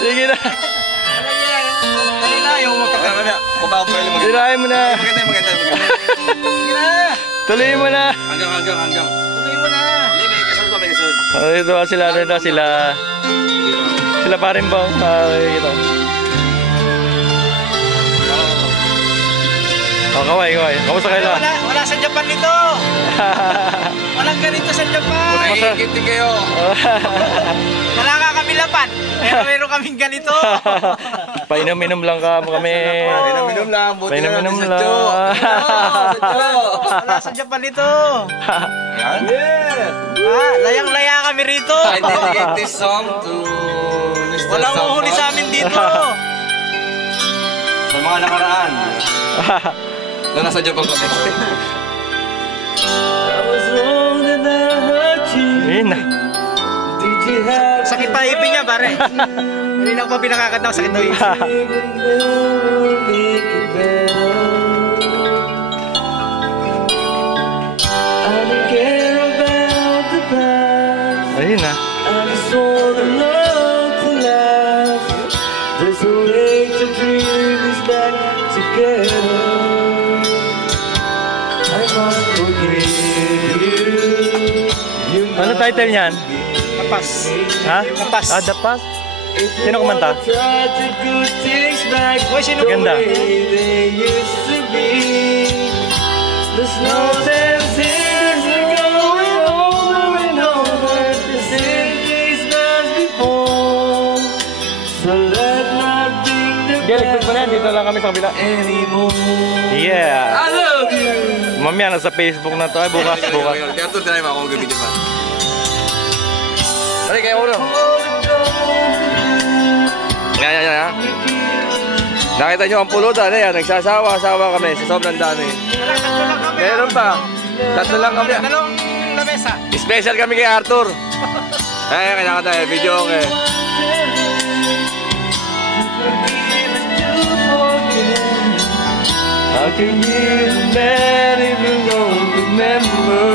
Sige na. Kanina yung magkakakala. Sirahin mo na. Maganda. Sige na. Tuloy mo na. Hanggang. Tuloy mo na. May kasunod. Oh, ito sila. Sila pa rin bang? Kita. Oh, kaway. Kamusta kayo? Wala sa Japan nito. Walang ganito sa Japan. Makikitin kayo. Wala ka kami lapan. Pero meron kaming ganito. Painom-inom lang kami. Painom-inom lang. Buti na Painom-inom natin lang. Wala sa Japan nito. Yan. Layang-laya kami rito. I dedicate this song to Mr. Walang Sampan. uhuli sa amin dito. Sa mga nakaraan. Na nasa Japan kami. Ayun na. Sakit pa ipin niya, pare. Hindi na ako pa pinakakanta ko sakit na ipin. Ayun na. Ano title niyan? Kapas. Ha? Kapas. The Pass? Sino kumanta? Uy, sino? Ganda. Galigpit mo na yan. Dito lang kami sa kabila. Yeah. I love you. Mamaya nasa Facebook na to. Ay, bukas. Kaya ito try mo ako gamitin man. Ay, kaya ulo. Yan. Nakita nyo ang pulutan. Ayan, nagsasawa-sawa kami sa sobrang dami. Meron pa. Tatlo lang kami. Dalawang lamesa. Special kami kay Arthur. Ay, kailangan tayo. Video okay. How can you man if you don't remember?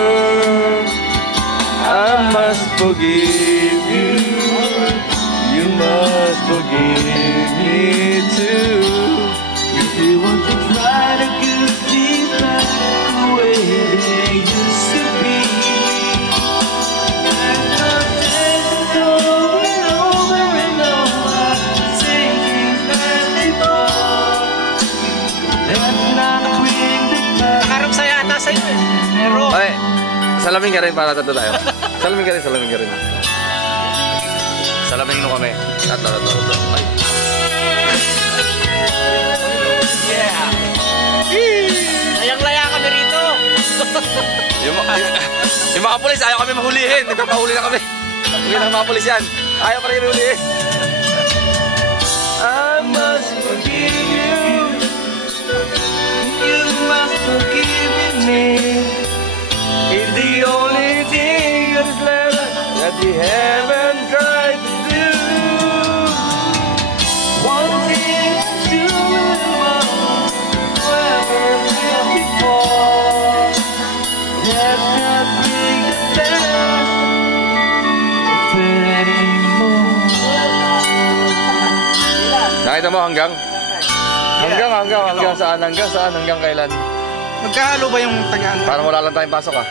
I must forgive you. You must forgive me too. If you want to try to get these back the way they used to be. And I've said over and over, saying things that before. Let's not bring the past. Nakarap sa yata sa'yo eh. Pero, Ay, salamin ka rin para tatlo tayo. Salamin ka rin. Salamin mo kami. Tatlo. Ay. yeah. Layang-laya kami rito. Yung mga pulis, ayaw kami mahulihin. Nagpapahuli na kami. Huli na mga pulis yan. Ayaw pa rin kami hulihin. I must forgive you. You must forgive me. It's the only thing that's left that we haven't tried to do. One thing to move on, where before. Let's not bring the past anymore. Nakita mo hanggang saan? Hanggang kailan? Magkahalo ba yung tagaan? Parang wala lang tayong pasok ah.